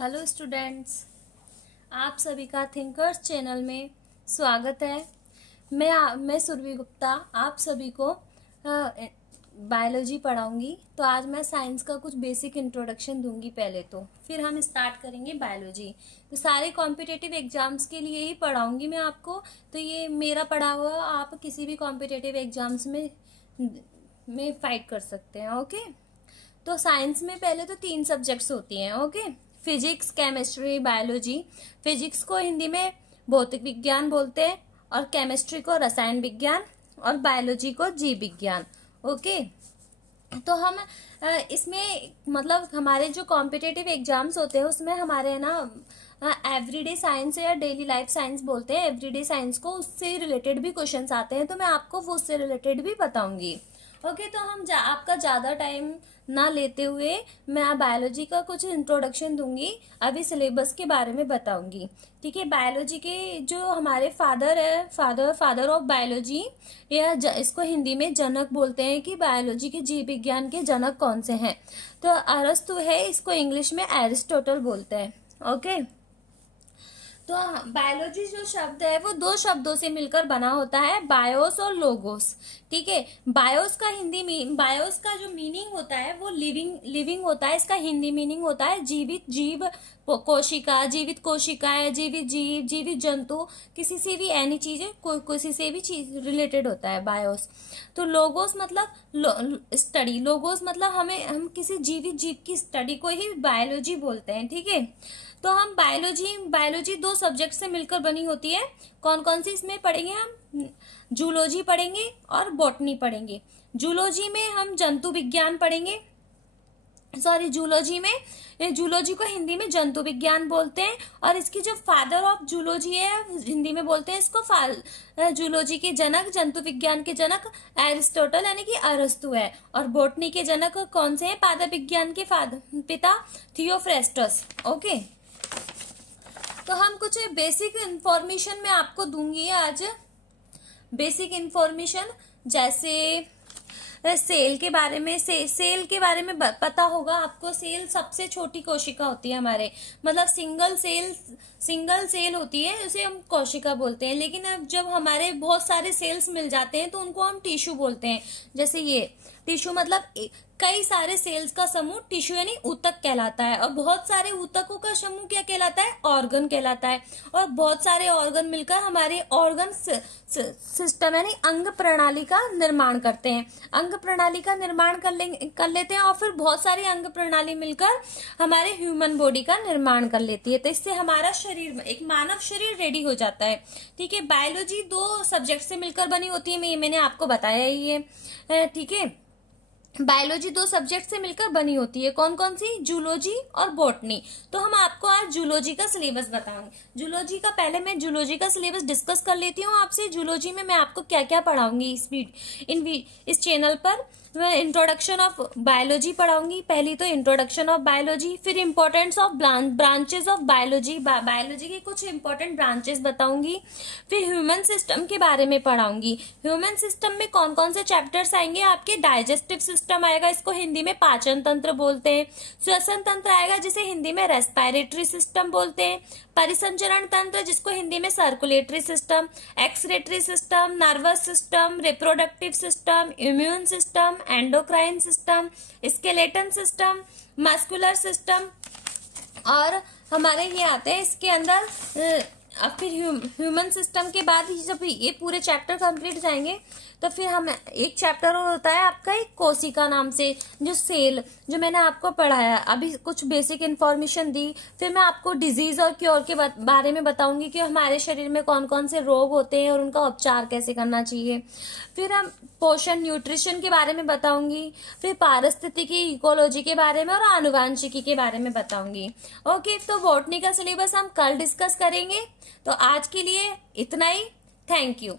Hello students, आप सभी का थिंकर्स चैनल में स्वागत है। मैं सुरभि गुप्ता आप सभी को बायोलॉजी पढ़ाऊंगी। तो आज मैं साइंस का कुछ बेसिक इंट्रोडक्शन दूंगी पहले, तो फिर हम स्टार्ट करेंगे बायोलॉजी। तो सारे कॉम्पिटिटिव एग्जाम्स के लिए ही पढ़ाऊंगी मैं आपको। तो ये मेरा पढ़ा हुआ आप किसी भी कॉम्पिटिटिव एग्जाम्स में फाइट कर सकते हैं। ओके, तो साइंस में पहले तो 3 सब्जेक्ट्स होती हैं। Okay, physics, chemistry, biology. Physics को हिंदी में भौतिक विज्ञान बोलते हैं, और केमिस्ट्री को रसायन विज्ञान, और बायोलॉजी को जीव विज्ञान। ओके, तो हम इसमें मतलब हमारे जो कॉम्पिटिटिव एग्जाम्स होते हैं उसमें हमारे ना एवरीडे साइंस या डेली लाइफ साइंस बोलते हैं एवरीडे साइंस को, उससे रिलेटेड भी क्वेश्चंस आते हैं। तो मैं आपको वो उससे रिलेटेड भी बताऊंगी। ओके, तो हम आपका ज्यादा टाइम ना लेते हुए मैं बायोलॉजी का कुछ इंट्रोडक्शन दूंगी, अभी सिलेबस के बारे में बताऊंगी। ठीक है, बायोलॉजी के जो हमारे फादर है, फादर ऑफ बायोलॉजी, या इसको हिंदी में जनक बोलते हैं कि बायोलॉजी के जीव विज्ञान के जनक कौन से हैं। तो अरस्तु है, इसको इंग्लिश में एरिस्टोटल बोलते हैं। ओके, तो बायोलॉजी जो शब्द है वो 2 शब्दों से मिलकर बना होता है, बायोस और लोगोस। ठीक है, बायोस का जो मीनिंग होता है वो लिविंग होता है। इसका हिंदी मीनिंग होता है जीवित जीव, कोशिका, जीवित कोशिकाएं, जीवित जीव, जीवित जंतु, किसी से भी एनी चीज, किसी से भी चीज रिलेटेड होता है बायोस। तो लोगोस मतलब स्टडी, लोगोस मतलब हम किसी जीवित जीव की स्टडी को ही बायोलॉजी बोलते हैं। ठीक है, तो हम बायोलॉजी 2 सब्जेक्ट से मिलकर बनी होती है। कौन कौन सी इसमें पढ़ेंगे हम? जूलॉजी पढ़ेंगे और बॉटनी पढ़ेंगे। जूलॉजी में हम जंतु विज्ञान पढ़ेंगे, जूलॉजी को हिंदी में जंतु विज्ञान बोलते हैं। और इसकी जो फादर ऑफ जूलॉजी है हिंदी में बोलते हैं इसको जूलॉजी के जनक, जंतु विज्ञान के जनक एरिस्टोटल यानी कि अरस्तु है। और बॉटनी के जनक कौन से हैं? पादप विज्ञान के पिता थियोफ्रेस्टस। ओके, तो हम कुछ बेसिक इंफॉर्मेशन मैं आपको दूंगी आज। बेसिक इंफॉर्मेशन जैसे सेल के बारे में, सेल के बारे में पता होगा आपको। सेल सबसे छोटी कोशिका होती है हमारे, मतलब सिंगल सेल होती है, उसे हम कोशिका बोलते हैं। लेकिन अब जब हमारे बहुत सारे सेल्स मिल जाते हैं तो उनको हम टिश्यू बोलते हैं। जैसे ये टिश्यू मतलब कई सारे सेल्स का समूह टिश्यू यानी ऊतक कहलाता है। और बहुत सारे ऊतकों का समूह क्या कहलाता है? ऑर्गन कहलाता है। और बहुत सारे ऑर्गन मिलकर हमारे ऑर्गन सिस्टम यानी अंग प्रणाली का निर्माण करते हैं। अंग प्रणाली का निर्माण कर लेते हैं, और फिर बहुत सारी अंग प्रणाली मिलकर हमारे ह्यूमन बॉडी का निर्माण कर लेती है। तो इससे हमारा शरीर, एक मानव शरीर रेडी हो जाता है। ठीक है, बायोलॉजी 2 सब्जेक्ट से मिलकर बनी होती है, मैंने आपको बताया ही है। ठीक है, बायोलॉजी 2 सब्जेक्ट से मिलकर बनी होती है। कौन कौन सी? जूलॉजी और बॉटनी। तो हम आपको आज जूलॉजी का सिलेबस बताऊंगी। जूलॉजी का पहले मैं जूलॉजी का सिलेबस डिस्कस कर लेती हूँ आपसे। जूलॉजी में मैं आपको क्या क्या पढ़ाऊंगी इस चैनल पर। मैं इंट्रोडक्शन ऑफ बायोलॉजी पढ़ाऊंगी। पहली तो इंट्रोडक्शन ऑफ बायोलॉजी, फिर importance of branches of biology, biology के कुछ इंपॉर्टेंट ब्रांचेस बताऊंगी। फिर ह्यूमन सिस्टम के बारे में पढ़ाऊंगी। ह्यूमन सिस्टम में कौन कौन से चैप्टर्स आएंगे? आपके डाइजेस्टिव सिस्टम आएगा, इसको हिंदी में पाचन तंत्र बोलते हैं। श्वसन तंत्र आएगा, जिसे हिंदी में रेस्पिरेटरी सिस्टम बोलते हैं। परिसंचरण तंत्र, जिसको हिंदी में circulatory system, excretory system, nervous system, reproductive system, immune system, endocrine system, skeleton system, muscular system, और हमारे ये आते हैं इसके अंदर। अब फिर ह्यूमन सिस्टम के बाद जब ये पूरे चैप्टर कंप्लीट हो जाएंगे तो फिर हम एक चैप्टर और होता है आपका एक कोशिका नाम से, जो सेल, जो मैंने आपको पढ़ाया। अभी कुछ बेसिक इन्फॉर्मेशन दी, फिर मैं आपको डिजीज और क्योर के बारे में बताऊंगी कि हमारे शरीर में कौन कौन से रोग होते हैं और उनका उपचार कैसे करना चाहिए। फिर हम पोषण, न्यूट्रिशन के बारे में बताऊंगी। फिर पारिस्थितिकी, इकोलॉजी के बारे में, और आनुवांशिकी के बारे में बताऊंगी। ओके, तो बॉटनी का सिलेबस हम कल डिस्कस करेंगे। तो आज के लिए इतना ही। Thank you.